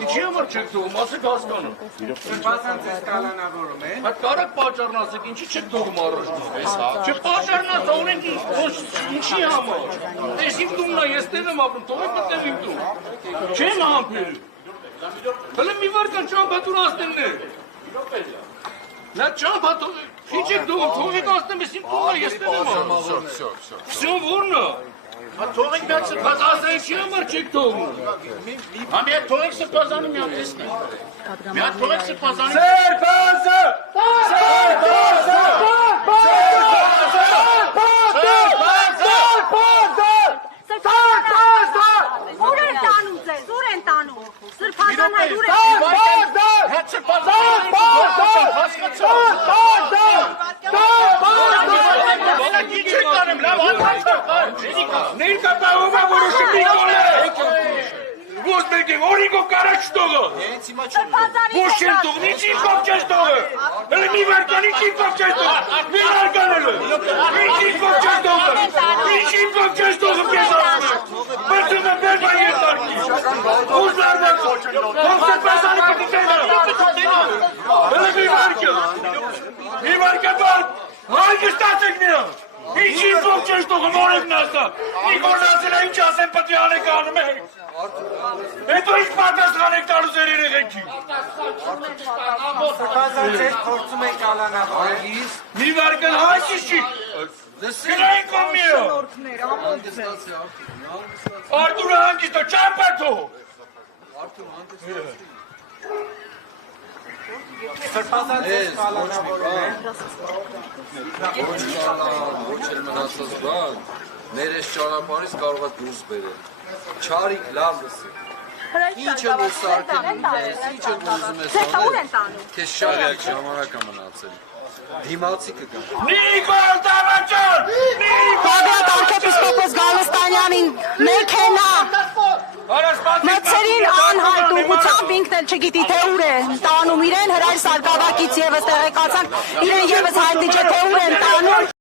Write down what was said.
Ինչի՞ համար չեք թողում, ասեք հասկանում։ Սրբազան ձեզ կալանավորում է։ Այդ կարակ պաճառն ասեք, ինչի՞ չեք թողում առաջնով։ Չպաճառն ասա, ունենք ինչի համար։ Ես իմ տունն է, ես տեղ եմ ապրում, թողեք մտնեմ իմ տուն։ Չեմ համբերում։ Հələ մի վարկան ճամփատուր ասնելն է։ Նա ճամփատուր, ինչ եք թողում, թողեք ասնեմ, ես իմ տունն է, ես տեղ եմ ապրում։ Всё որն է։ Թողեք մեկ սրբազան ասա, ինչի համար չեք թողում։ Համի հետ թողեք սրբազանը մի հատ տեսնի։ Մի հատ թողեք սրբազանը։ Սրբազը! Ուր են տանում ձեզ, ուր են տանում, սրբազան հայր ուր են Ներկա պահովա որոշի մի կոլեք։ Ո՞ս մեկ է, օրինքով կարաչ տողը։ Ո՞ս չեն տողն, ինչ ինքով չես տողը։ Հələ մի վարկան, ինչ ինքով չես տողը։ Մի վարկան հələ։ Ինչ ինքով չես տողը։ Ինչ ինքով չես տողը կես ասում է։ Բրծում է բերբա երդարկի։ Ո՞ս լարվակ։ Ո՞ս սրբազանի կտիտենը։ Հələ մի վարկը։ Մի վարկը բար։ Հանգստացեք միա։ Ինչ ինքով չես տողը, մորևն ասա։ Նիկորն ասել է, ինչ ասեմ պտի անեք անում եք։ Հետո ինչ պատասխան եք տալուս էր երեխեքի։ Սրբազան ձեզ փորձում է կալանավորել։ Մի վարկան հանգիստ չի։ Գնային կոմիո։ Արտուրը հանգիստ է, ճամպատո։ Սրբազան ձեզ կալանավորում է։ Ոչ էլ մնացած բան, մեր այս ճանապարհից կարող է դուրս բերել։ Չարիք լավ լսի։ Ինչ է որ սարքել ինձ, ինչ է որ ուզում ես անել, քեզ շատ ժամանակ է մնացել։ Դիմացի կգա։ Նիկոլ Դավաճան! Բագրատ արքեպիսկոպոս Գալստանյանին մեքենա մտցերին անհայտ ուղղությամբ ինքն էլ չգիտի թե ուր է տանում իրեն հրայր սարկավակից եւս տեղեկացանք իրեն եւս հայտնի չէ թե ուր են տանում